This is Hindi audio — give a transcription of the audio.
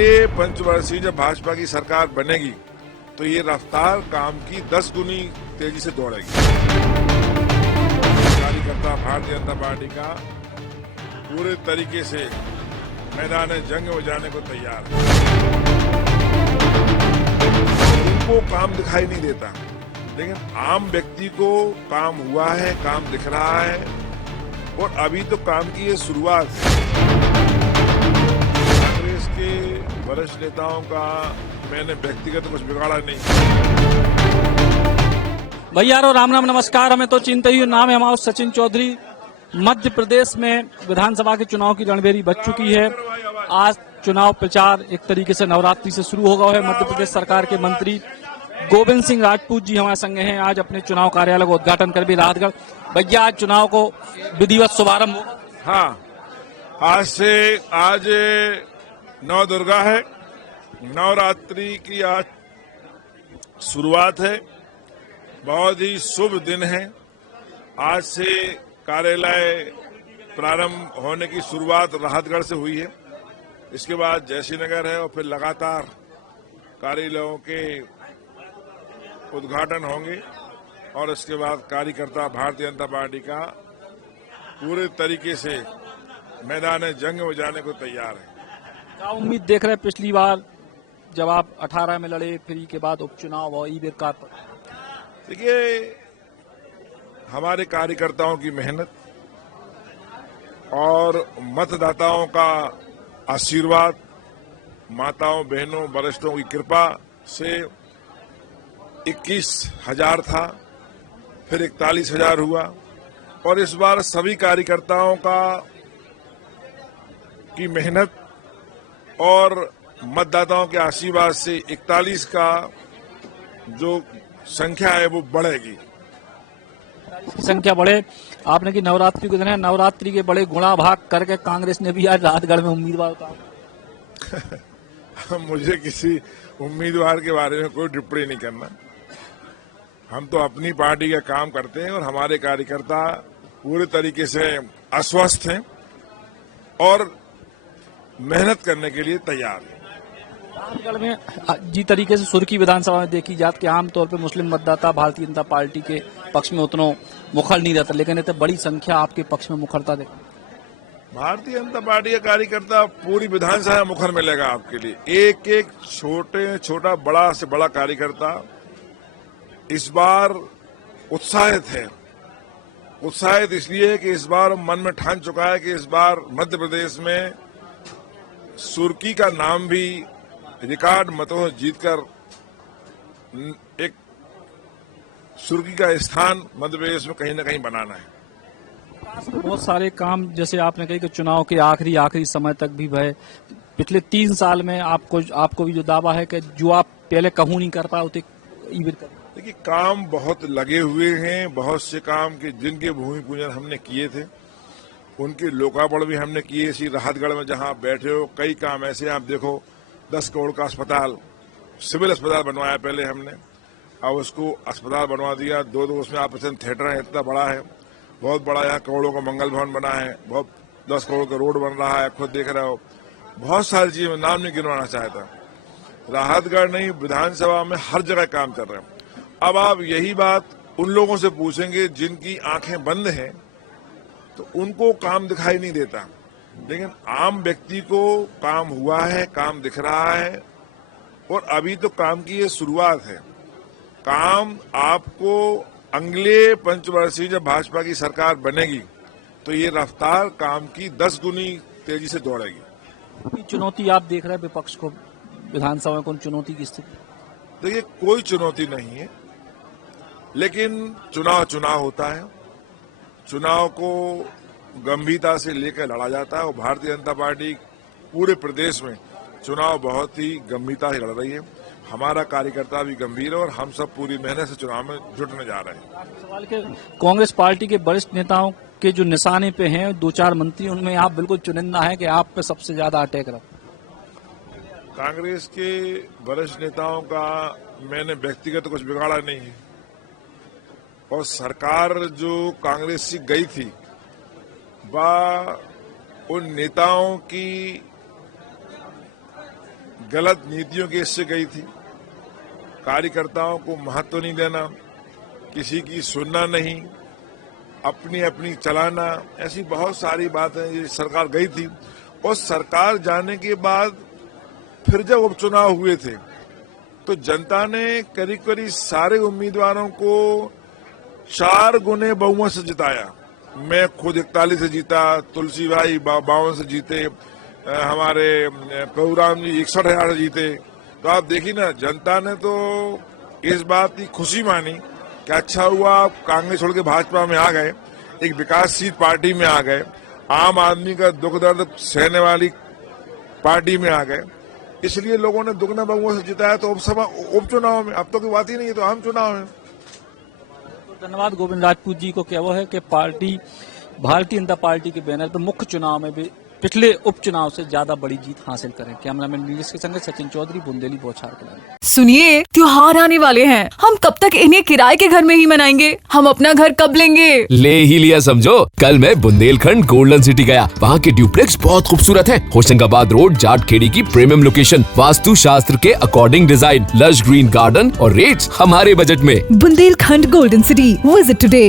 अगले पंचवर्षीय जब भाजपा की सरकार बनेगी तो ये रफ्तार काम की 10 गुनी तेजी से दौड़ेगी। कार्यकर्ता भारतीय जनता पार्टी का पूरे तरीके से मैदान जंग में जाने को तैयार है। उनको काम दिखाई नहीं देता, लेकिन आम व्यक्ति को काम हुआ है, काम दिख रहा है और अभी तो काम की ये शुरुआत है। कांग्रेस के वरिष्ठ नेताओं का मैंने व्यक्तिगत कुछ बिगाड़ा नहीं। भैया राम राम नमस्कार। हमें तो चिंता ही नाम है हमारा सचिन चौधरी। मध्य प्रदेश में विधानसभा के चुनाव की रणभेरी बज चुकी है। आज चुनाव प्रचार एक तरीके से नवरात्रि से शुरू होगा है। मध्य प्रदेश सरकार के मंत्री गोविंद सिंह राजपूत जी हमारे संग हैं। आज अपने चुनाव कार्यालय का उद्घाटन कर भी राहतगढ़। भैया आज चुनाव को विधिवत शुभारंभ होगा। हाँ, आज नव दुर्गा है, नवरात्रि की आज शुरुआत है। बहुत ही शुभ दिन है। आज से कार्यालय प्रारंभ होने की शुरुआत राहतगढ़ से हुई है। इसके बाद जयश्रीनगर है और फिर लगातार कार्यालयों के उद्घाटन होंगे और इसके बाद कार्यकर्ता भारतीय जनता पार्टी का पूरे तरीके से मैदान जंग में जाने को तैयार है। क्या उम्मीद देख रहे हैं? पिछली बार जब आप 18 में लड़े, फिर के बाद उपचुनाव और ई बेर देखिए, हमारे कार्यकर्ताओं की मेहनत और मतदाताओं का आशीर्वाद, माताओं बहनों वरिष्ठों की कृपा से 21,000 था, फिर 41,000 हुआ और इस बार सभी कार्यकर्ताओं की मेहनत और मतदाताओं के आशीर्वाद से 41 का जो संख्या है वो बढ़ेगी। संख्या बढ़े। आपने की नवरात्रि के दिन है, नवरात्रि के बड़े गुणा भाग करके कांग्रेस ने भी आज राहतगढ़ में उम्मीदवार उतारा। मुझे किसी उम्मीदवार के बारे में कोई टिप्पणी नहीं करना। हम तो अपनी पार्टी का काम करते हैं और हमारे कार्यकर्ता पूरे तरीके से आश्वस्त हैं और मेहनत करने के लिए तैयार है। राहतगढ़ में जी तरीके से सुर्खी विधानसभा में देखी जात कि आमतौर पर मुस्लिम मतदाता भारतीय जनता पार्टी के पक्ष में उतना मुखर नहीं रहता, लेकिन इतनी बड़ी संख्या आपके पक्ष में मुखरता देखा। भारतीय जनता पार्टी का कार्यकर्ता पूरी विधानसभा में मुखर मिलेगा आपके लिए। एक एक छोटा बड़ा से बड़ा कार्यकर्ता इस बार उत्साहित है। उत्साहित इसलिए कि इस बार मन में ठान चुका है कि इस बार मध्य प्रदेश में सुर्खी का नाम भी रिकॉर्ड मतों से जीतकर एक सुर्खी का स्थान मध्य प्रदेश में कहीं न कहीं बनाना है। बहुत सारे काम जैसे आपने कही कि चुनाव के आखिरी समय तक भी भय। पिछले 3 साल में आपको भी जो दावा है कि जो आप पहले कहूं नहीं कर पाए उसे देखिए, काम बहुत लगे हुए हैं। बहुत से काम के जिनके भूमि पूजन हमने किए थे उनके लोकार्पण भी हमने किए। इसी राहतगढ़ में जहां बैठे हो, कई काम ऐसे आप देखो, 10 करोड़ का अस्पताल, सिविल अस्पताल बनवाया पहले हमने, अब उसको अस्पताल बनवा दिया। दो उसमें ऑपरेशन थिएटर है, इतना बड़ा है, बहुत बड़ा। यहाँ करोड़ों का मंगल भवन बना है, बहुत 10 करोड़ का रोड बन रहा है, खुद देख रहे हो। बहुत सारी चीजें नाम नहीं गिनवाना चाहता। राहतगढ़ नहीं, विधानसभा में हर जगह काम कर रहे हैं। अब आप यही बात उन लोगों से पूछेंगे जिनकी आंखें बंद हैं तो उनको काम दिखाई नहीं देता, लेकिन आम व्यक्ति को काम हुआ है, काम दिख रहा है और अभी तो काम की ये शुरुआत है। काम आपको अगले पंचवर्षीय जब भाजपा की सरकार बनेगी तो ये रफ्तार काम की 10 गुनी तेजी से दौड़ेगी। चुनौती आप देख रहे हैं विपक्ष को विधानसभा में, कौन चुनौती की स्थिति? देखिए, कोई चुनौती नहीं है, लेकिन चुनाव होता है। चुनाव को गंभीरता से लेकर लड़ा जाता है और भारतीय जनता पार्टी पूरे प्रदेश में चुनाव बहुत ही गंभीरता से लड़ रही है। हमारा कार्यकर्ता भी गंभीर है और हम सब पूरी मेहनत से चुनाव में जुटने जा रहे हैं। सवाल के कांग्रेस पार्टी के वरिष्ठ नेताओं के जो निशाने पे हैं 2-4 मंत्री, उनमें आप बिल्कुल चुनिंदा है कि आप पे सबसे ज्यादा अटैक रहा। कांग्रेस के वरिष्ठ नेताओं का मैंने व्यक्तिगत कुछ बिगाड़ा नहीं है और सरकार जो कांग्रेस से गई थी वह उन नेताओं की गलत नीतियों की इससे गई थी। कार्यकर्ताओं को महत्व नहीं देना, किसी की सुनना नहीं, अपनी अपनी चलाना, ऐसी बहुत सारी बातें ये सरकार गई थी। और सरकार जाने के बाद फिर जब उपचुनाव हुए थे तो जनता ने करीब करीब सारे उम्मीदवारों को 4 गुने बहुमत से जिताया। मैं खुद 41 से जीता, तुलसी भाई 52 से जीते, हमारे प्रभुराम जी 61,000 से जीते। तो आप देखिए ना, जनता ने तो इस बात की खुशी मानी कि अच्छा हुआ आप कांग्रेस छोड़ के भाजपा में आ गए, एक विकासशील पार्टी में आ गए, आम आदमी का दुख दर्द सहने वाली पार्टी में आ गए। इसलिए लोगों ने दुगना बहुमत से जिताया। तो उपचुनाव में, अब तो कोई बात ही नहीं है, तो आम चुनाव है। धन्यवाद गोविंद राजपूत जी को। क्या वो है कि पार्टी भारतीय जनता पार्टी के बैनर पर मुख्य चुनाव में भी पिछले उपचुनाव से ज्यादा बड़ी जीत हासिल करें। कैमरामैन नीलेश के संग सचिन चौधरी, बुंदेली बौछार कला। सुनिए, त्योहार आने वाले हैं, हम कब तक इन्हें किराए के घर में ही मनाएंगे? हम अपना घर कब लेंगे? ले ही लिया समझो। कल मैं बुंदेलखंड गोल्डन सिटी गया, वहाँ के ड्यूप्लेक्स बहुत खूबसूरत है। होशंगाबाद रोड जाटखेड़ी की प्रीमियम लोकेशन, वास्तु शास्त्र के according design, lush green garden और रेट्स हमारे बजट में। Bundelkhand golden city, visit today.